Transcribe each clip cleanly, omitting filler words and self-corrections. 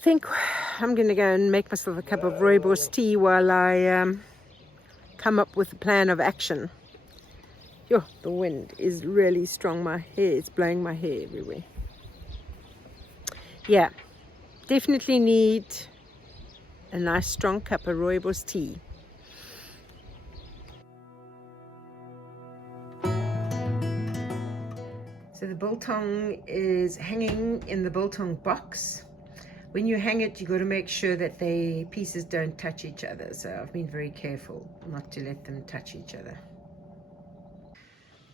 think I'm going to go and make myself a cup of rooibos tea while I come up with a plan of action. Yo, the wind is really strong. My hair, it's blowing my hair everywhere. Yeah, definitely need a nice strong cup of rooibos tea. So the biltong is hanging in the biltong box. When you hang it, you got to make sure that the pieces don't touch each other. So I've been very careful not to let them touch each other.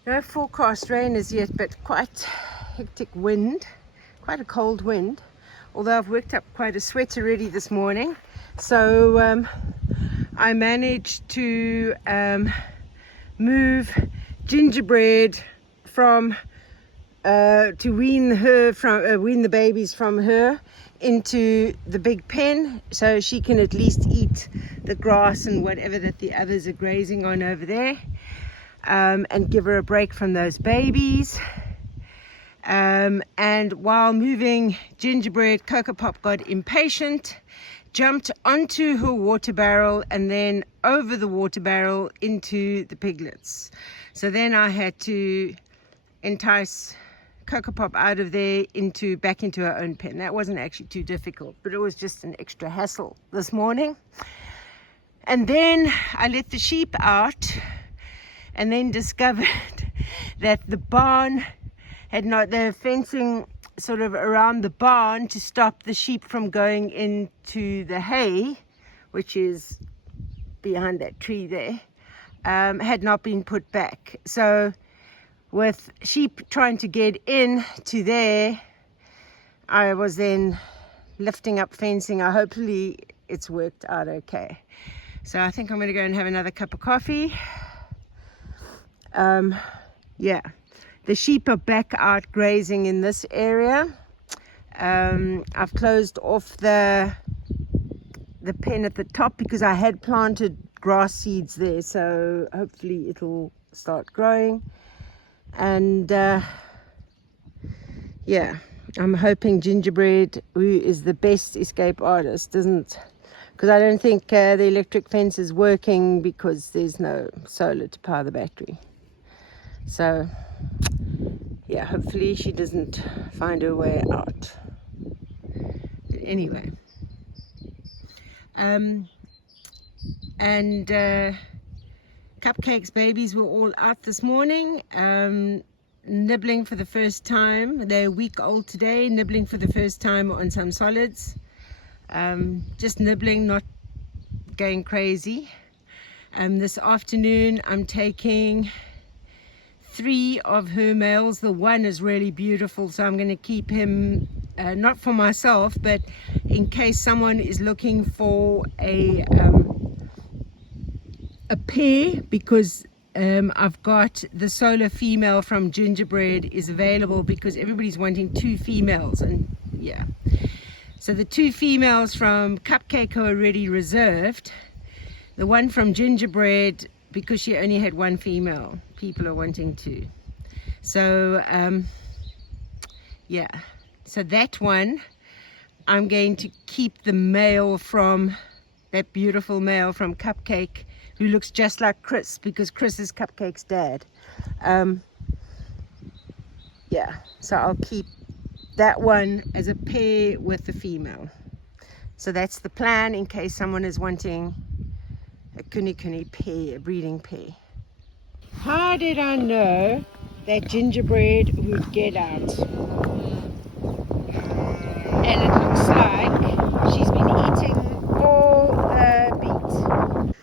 No forecast rain as yet, but quite hectic wind, quite a cold wind. Although I've worked up quite a sweat already this morning. So I managed to move Gingerbread from to wean the babies from her into the big pen, so she can at least eat the grass and whatever that the others are grazing on over there, and give her a break from those babies. And while moving Gingerbread, Cocoa Pop got impatient, jumped onto her water barrel and then over the water barrel into the piglets. So then I had to entice Cocoa Pop out of there back into her own pen. That wasn't actually too difficult, but it was just an extra hassle this morning. And then I let the sheep out and then discovered that the barn had not, the fencing sort of around the barn to stop the sheep from going into the hay, which is behind that tree there, had not been put back. So with sheep trying to get in to there, I was then lifting up fencing. Hopefully it's worked out okay. So I think I'm going to go and have another cup of coffee. Yeah, the sheep are back out grazing in this area. I've closed off the pen at the top because I had planted grass seeds there, so hopefully it'll start growing. And yeah, I'm hoping Gingerbread, who is the best escape artist, doesn't, because I don't think the electric fence is working because there's no solar to power the battery. So yeah, hopefully she doesn't find her way out. But anyway, Cupcake's babies were all out this morning, nibbling for the first time. They're a week old today, nibbling for the first time on some solids. Just nibbling, not going crazy. This afternoon I'm taking 3 of her males. The one is really beautiful, so I'm going to keep him, not for myself, but in case someone is looking for a pair, because I've got the solar female from Gingerbread is available because everybody's wanting 2 females, and yeah, so the 2 females from Cupcake are already reserved. The one from Gingerbread, because she only had 1 female, people are wanting 2. So yeah, so that one I'm going to keep the male from, that beautiful male from Cupcake, who looks just like Chris, because Chris is Cupcake's dad. Yeah, so I'll keep that one as a pair with the female. So that's the plan in case someone is wanting a kuni pair, a breeding pair. How did I know that Gingerbread would get out? And it looks like she's been eating all the beet.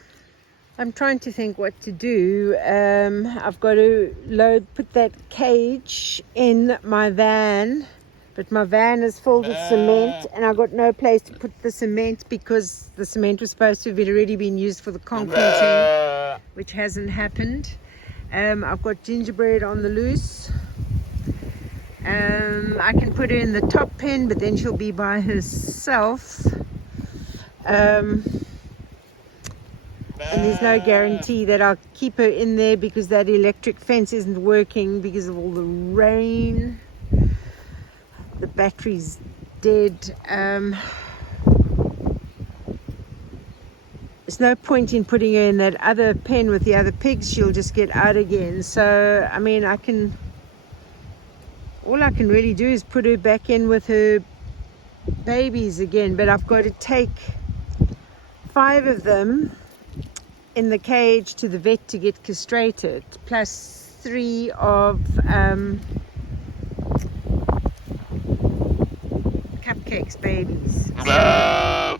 I'm trying to think what to do. I've got to put that cage in my van, but my van is filled with cement and I've got no place to put the cement because the cement was supposed to have already been used for the concreting, which hasn't happened. I've got Gingerbread on the loose. I can put her in the top pen, but then she'll be by herself. And there's no guarantee that I'll keep her in there because that electric fence isn't working because of all the rain. The battery's dead. there's no point in putting her in that other pen with the other pigs. She'll just get out again. So I mean, all I can really do is put her back in with her babies again, but I've got to take 5 of them in the cage to the vet to get castrated, plus 3 of Cupcake's babies. So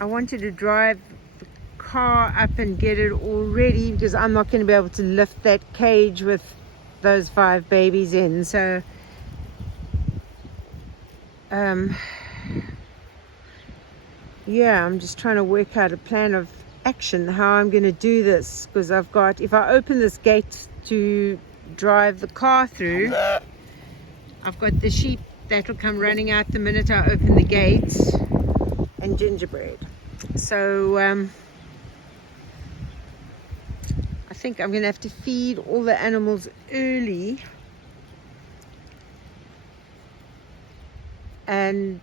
I wanted to drive the car up and get it all ready, because I'm not going to be able to lift that cage with those 5 babies in. So yeah, I'm just trying to work out a plan of action, how I'm going to do this, because I've got, if I open this gate to drive the car through, I've got the sheep that'll come running out the minute I open the gates, and Gingerbread. So I think I'm going to have to feed all the animals early, and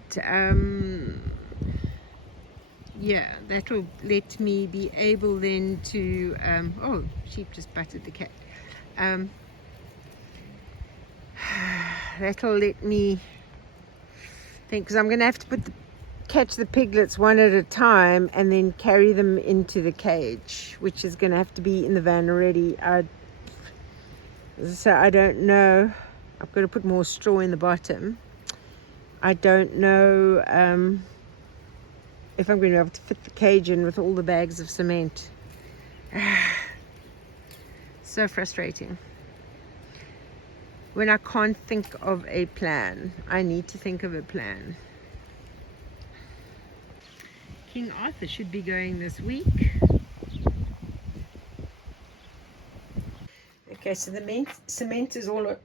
yeah, that will let me be able then to oh, sheep just butted the cat. That'll let me think, because I'm going to have to catch the piglets one at a time and then carry them into the cage, which is going to have to be in the van already. So I don't know. I've got to put more straw in the bottom. I don't know if I'm going to be able to fit the cage in with all the bags of cement. So frustrating. When I can't think of a plan, I need to think of a plan. King Arthur should be going this week. Okay, so the cement is all on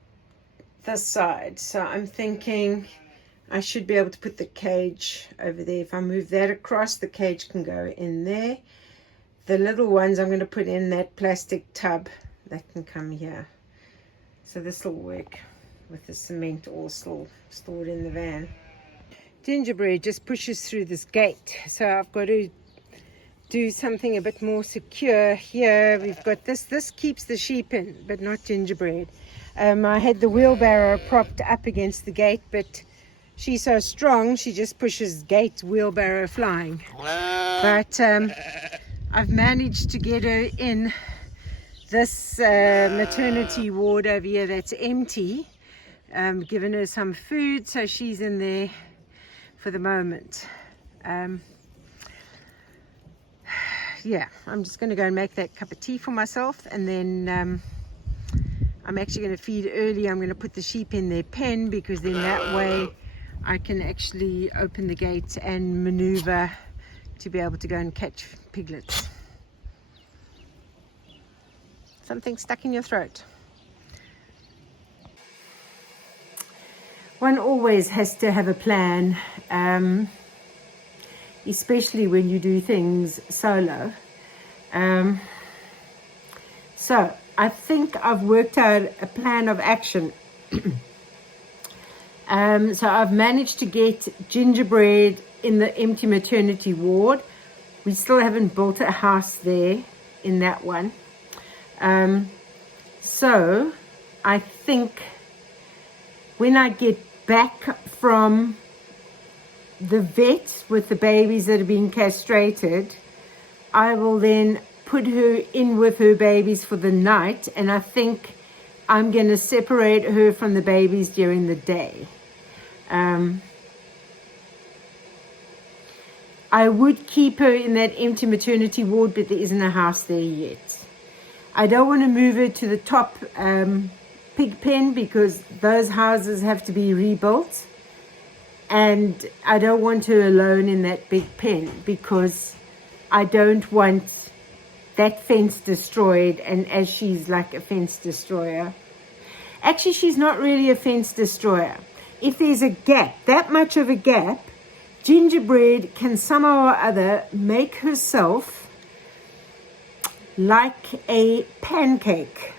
this side. So I'm thinking I should be able to put the cage over there. If I move that across, the cage can go in there. The little ones I'm going to put in that plastic tub that can come here. So this will work with the cement all still stored in the van. Gingerbread just pushes through this gate, so I've got to do something a bit more secure here. We've got this keeps the sheep in, but not Gingerbread. I had the wheelbarrow propped up against the gate, but she's so strong she just pushes gate wheelbarrow flying. But I've managed to get her in this maternity ward over here that's empty. Given her some food, so she's in there for the moment. Yeah, I'm just going to go and make that cup of tea for myself, and then I'm actually going to feed early. I'm going to put the sheep in their pen, because then that way I can actually open the gate and maneuver to be able to go and catch piglets. Something stuck in your throat. One always has to have a plan, especially when you do things solo. So I think I've worked out a plan of action. So I've managed to get Gingerbread in the empty maternity ward. We still haven't built a house there in that one. So I think when I get back from the vet with the babies that are being castrated, I will then put her in with her babies for the night, and I think I'm going to separate her from the babies during the day. I would keep her in that empty maternity ward, but there isn't a house there yet. I don't want to move her to the top pig pen, because those houses have to be rebuilt, and I don't want her alone in that big pen, because I don't want that fence destroyed, and as she's like a fence destroyer. Actually, she's not really a fence destroyer. If there's a gap, that much of a gap, Gingerbread can somehow or other make herself like a pancake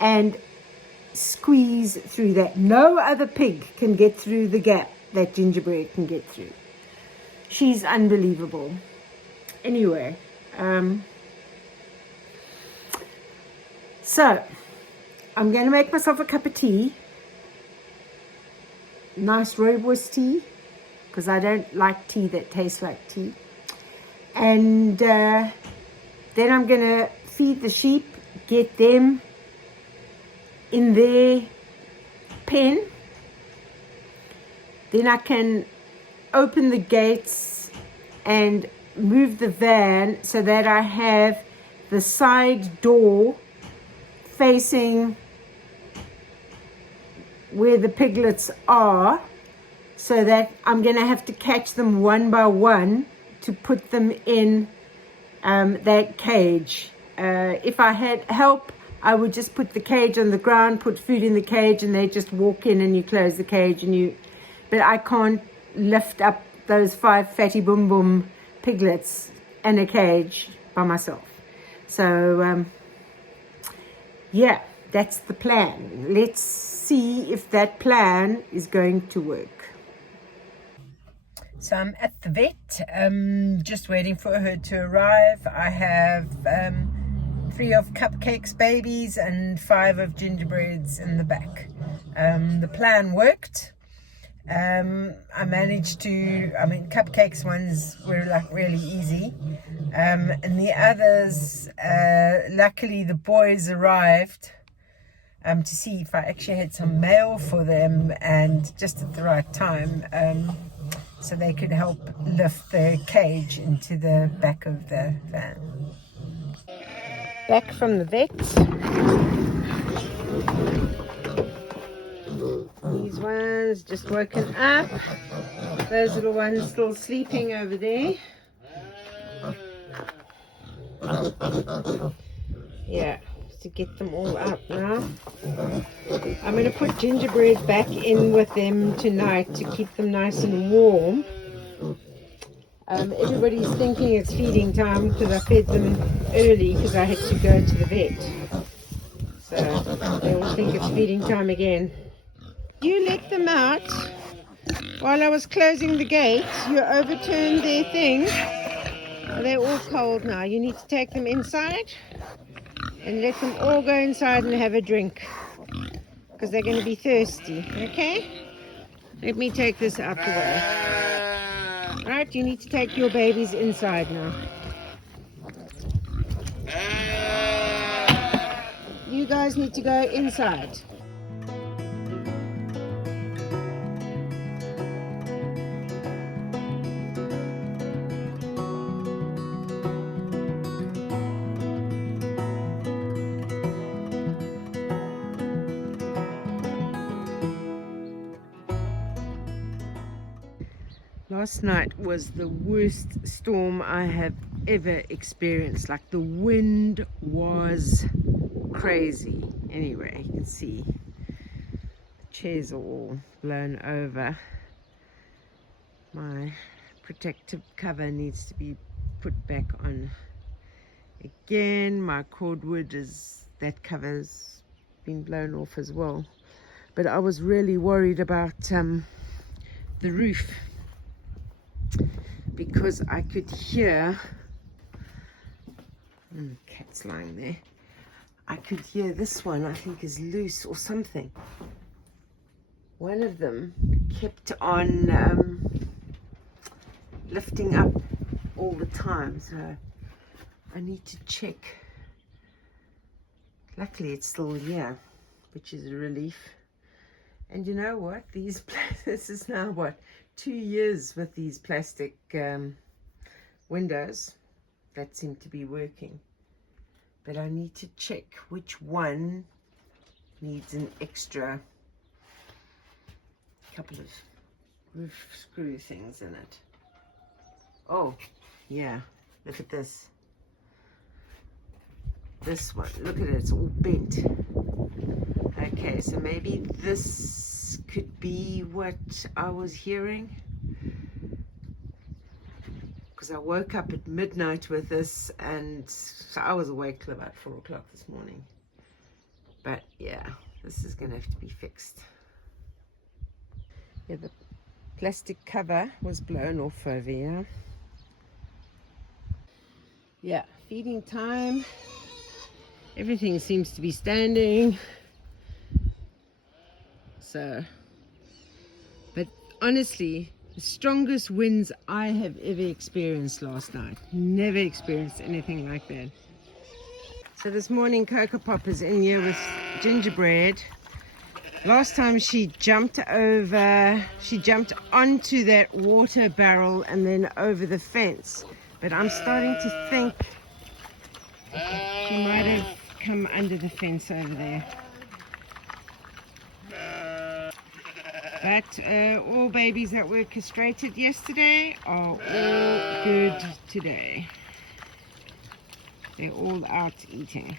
and squeeze through that. No other pig can get through the gap that Gingerbread can get through. She's unbelievable. Anyway, so I'm going to make myself a cup of tea. Nice rooibos tea, because I don't like tea that tastes like tea. And then I'm going to feed the sheep, get them in their pen. Then I can open the gates and move the van so that I have the side door facing where the piglets are, so that I'm going to have to catch them one by one to put them in that cage. If I had help, I would just put the cage on the ground, put food in the cage, and they just walk in and you close the cage. But I can't lift up those 5 fatty boom boom piglets in a cage by myself. So yeah, that's the plan. Let's see if that plan is going to work. So I'm at the vet, just waiting for her to arrive. I have 3 of Cupcake's babies and 5 of Gingerbread's in the back. The plan worked. I managed to, Cupcake's ones were like really easy. And the others, luckily the boys arrived to see if I actually had some mail for them, and just at the right time, so they could help lift the cage into the back of the van. Back from the vet. These ones just woken up. Those little ones still sleeping over there. Yeah, to get them all up now. I'm going to put Gingerbread back in with them tonight to keep them nice and warm. Everybody's thinking it's feeding time because I fed them early because I had to go to the vet. So they all think it's feeding time again. You let them out. While I was closing the gate, you overturned their thing. They're all cold now. You need to take them inside and let them all go inside and have a drink, because they're going to be thirsty. Okay? Let me take this out the way. Right, you need to take your babies inside now. You guys need to go inside. Last night was the worst storm I have ever experienced. Like, the wind was crazy. Anyway, you can see the chairs are all blown over. My protective cover needs to be put back on again. My cordwood, that cover's been blown off as well. But I was really worried about the roof, because I could hear, cat's lying there, I could hear this one, I think, is loose or something. One of them kept on lifting up all the time, so I need to check. Luckily it's still here, which is a relief. And you know what, this is now what, 2 years with these plastic windows that seem to be working. But I need to check which one needs an extra couple of roof screw things in it. Oh, yeah, look at this. This one, look at it, it's all bent. Okay, so maybe this could be what I was hearing, because I woke up at midnight with this, and so I was awake till about 4 o'clock this morning. But yeah, this is gonna have to be fixed. Yeah, the plastic cover was blown off over here. Yeah, feeding time. Everything seems to be standing. So, but honestly, the strongest winds I have ever experienced last night. Never experienced anything like that. So this morning Coco Pop is in here with Gingerbread. Last time she jumped onto that water barrel and then over the fence. But I'm starting to think she might have come under the fence over there. But all babies that were castrated yesterday are all good today. They're all out eating.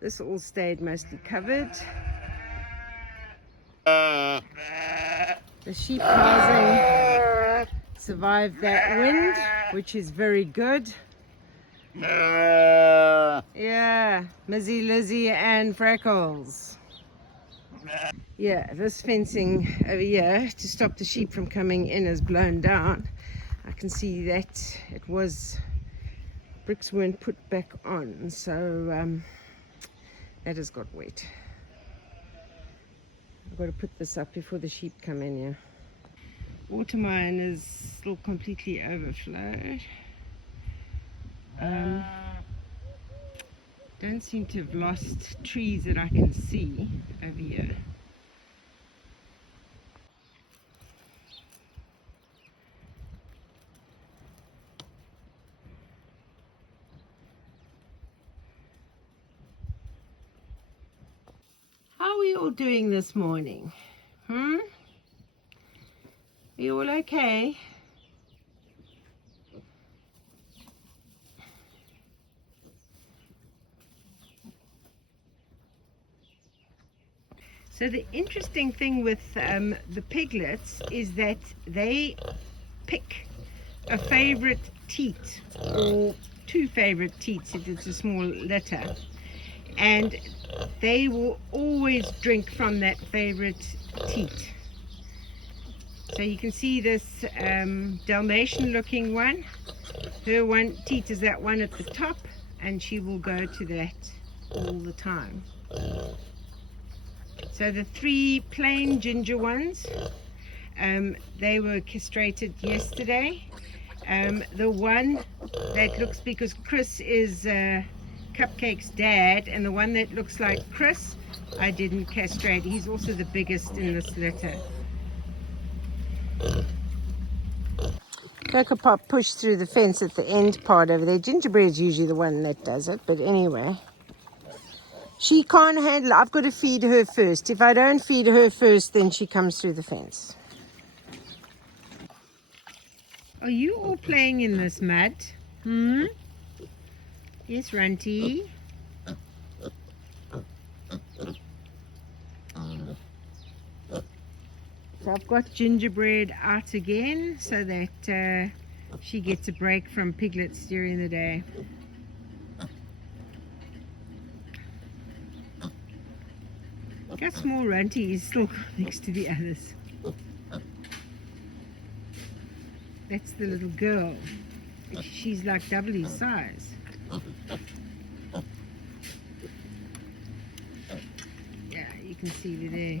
This all stayed mostly covered. The sheep housing survived that wind, which is very good. Yeah, Mizzy, Lizzie and Freckles. Yeah, this fencing over here to stop the sheep from coming in is blown down. I can see that bricks weren't put back on, so that has got wet. I've got to put this up before the sheep come in here. Water mine is still completely overflowed. Don't seem to have lost trees that I can see over here. How are we all doing this morning? Are you all okay? So the interesting thing with the piglets is that they pick a favorite teat or two favorite teats if it's a small litter, and they will always drink from that favorite teat. So you can see this Dalmatian looking one. Her one teat is that one at the top, and she will go to that all the time. So the three plain ginger ones, they were castrated yesterday. The one that looks, because Chris is Cupcake's dad, and the one that looks like Chris, I didn't castrate. He's also the biggest in this litter. Coco Pop pushed through the fence at the end part over there. Gingerbread's usually the one that does it, but anyway. She can't handle it. I've got to feed her first. If I don't feed her first, then she comes through the fence. Are you all playing in this mud? Yes, Runty. So I've got Gingerbread out again so that she gets a break from piglets during the day. Look how small Runty is still next to the others. That's the little girl. She's like double his size. Yeah, you can see it there.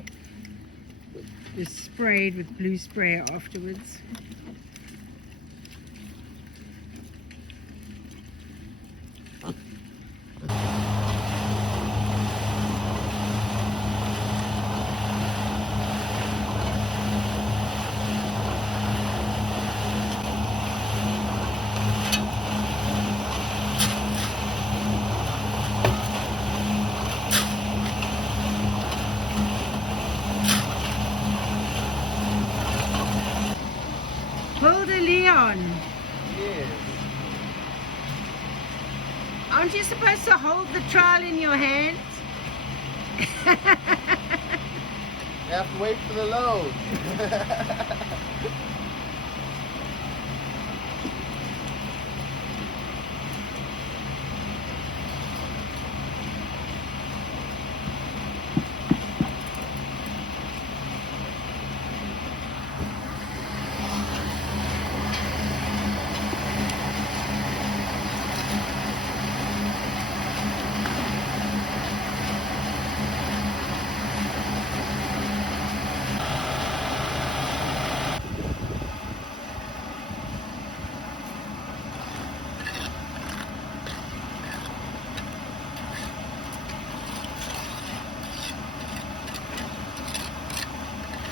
Just sprayed with blue spray afterwards. Aren't you supposed to hold the trowel in your hands? You have to wait for the load.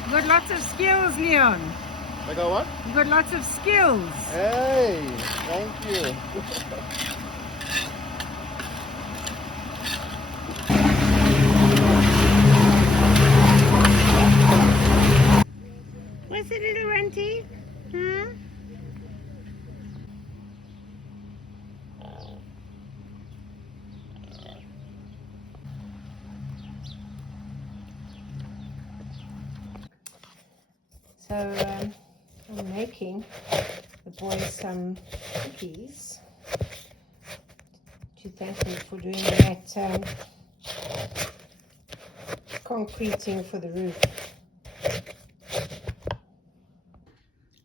You've got lots of skills, Leon. I got what? You've got lots of skills. Hey, thank you. What's it, little runty? Hmm? So I'm making the boys some cookies to thank them for doing that concreting for the roof.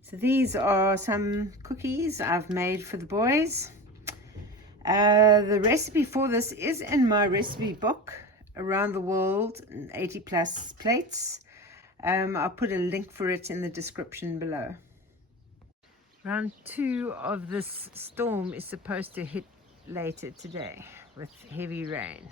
So these are some cookies I've made for the boys. The recipe for this is in my recipe book, Around the World, 80 plus plates. I'll put a link for it in the description below. Round 2 of this storm is supposed to hit later today with heavy rain.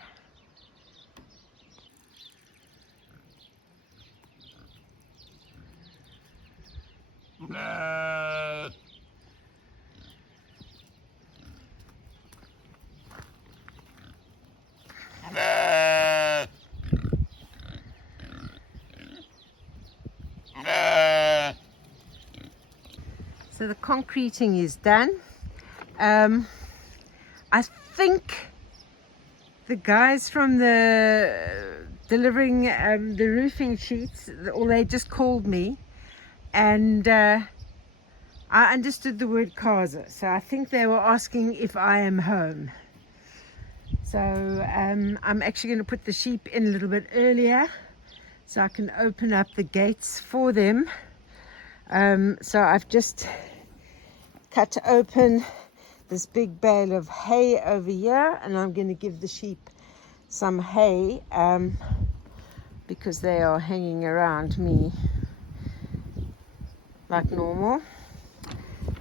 So the concreting is done. I think the guys from the delivering the roofing sheets, or they just called me, and I understood the word Kaza, so I think they were asking if I am home. So I'm actually going to put the sheep in a little bit earlier so I can open up the gates for them. So I've just cut open this big bale of hay over here, and I'm going to give the sheep some hay because they are hanging around me like normal.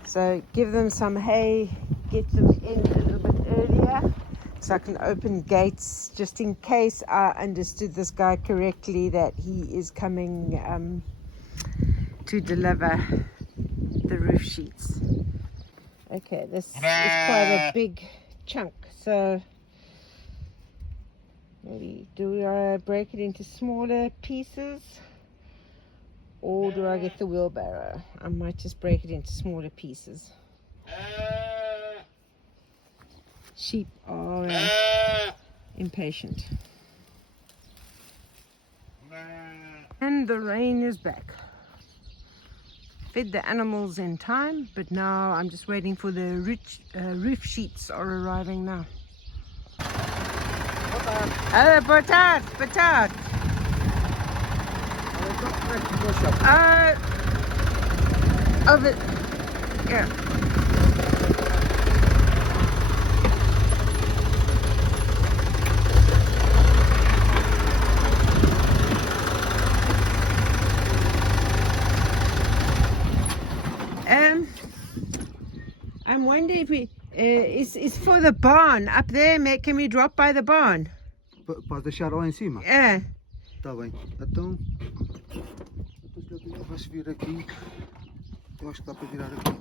So give them some hay, get them in a little bit earlier so I can open gates, just in case I understood this guy correctly, that he is coming to deliver the roof sheets. Okay, this is quite a big chunk, so maybe do I break it into smaller pieces, or do I get the wheelbarrow? I might just break it into smaller pieces. Sheep are impatient. And the rain is back. Fed the animals in time, but now I'm just waiting for the roof sheets are arriving now. Patat. Over, yeah. I'm wondering if we it's for the barn up there. Can we drop by the barn? Para deixar lá em cima? É. Está bem. Então vai-se vir aqui. Eu acho que dá para virar aqui.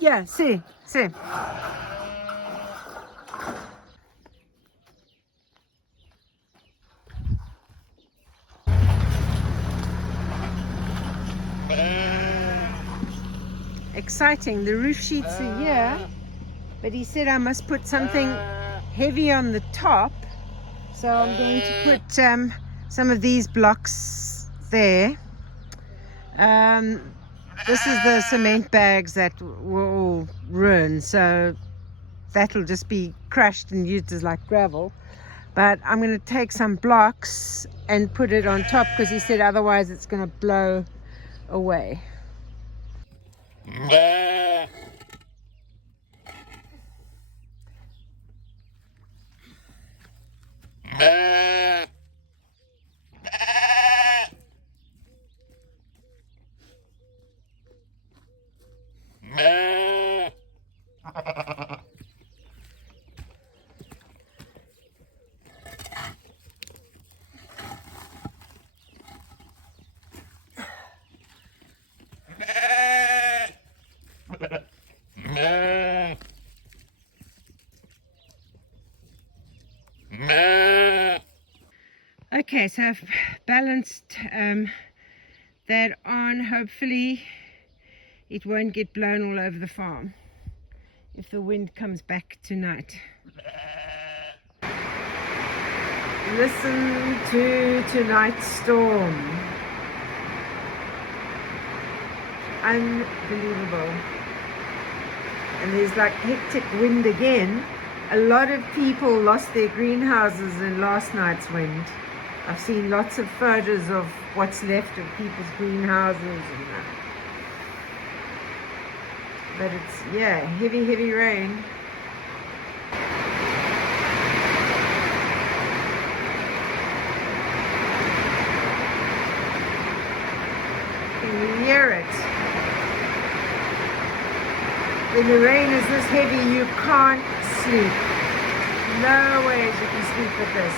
Yeah, see. Exciting. The roof sheets are here, but he said I must put something heavy on the top, so I'm going to put some of these blocks there. This is the cement bags that were all ruined, so that'll just be crushed and used as like gravel. But I'm going to take some blocks and put it on top because he said otherwise it's going to blow away. Okay, so I've balanced that on. Hopefully it won't get blown all over the farm if the wind comes back tonight. Listen to tonight's storm. Unbelievable. And there's like hectic wind again. A lot of people lost their greenhouses in last night's wind. I've seen lots of photos of what's left of people's greenhouses and that. But it's, yeah, heavy, heavy rain. Can you hear it? When the rain is this heavy, you can't sleep. No ways you can sleep with this.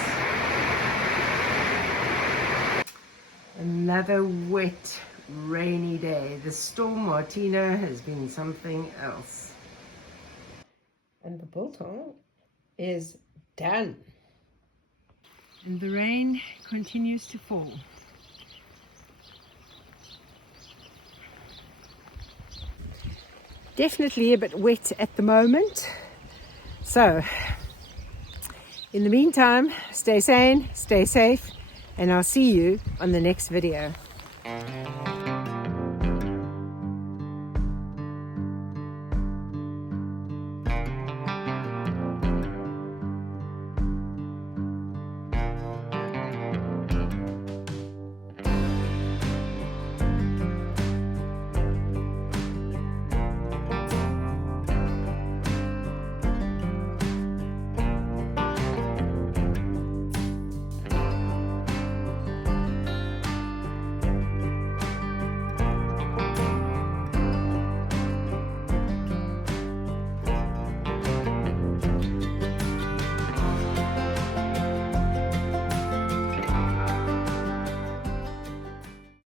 Another wet, rainy day. The storm Martino has been something else. And the biltong is done. And the rain continues to fall. Definitely a bit wet at the moment. So, in the meantime, stay sane, stay safe, and I'll see you on the next video.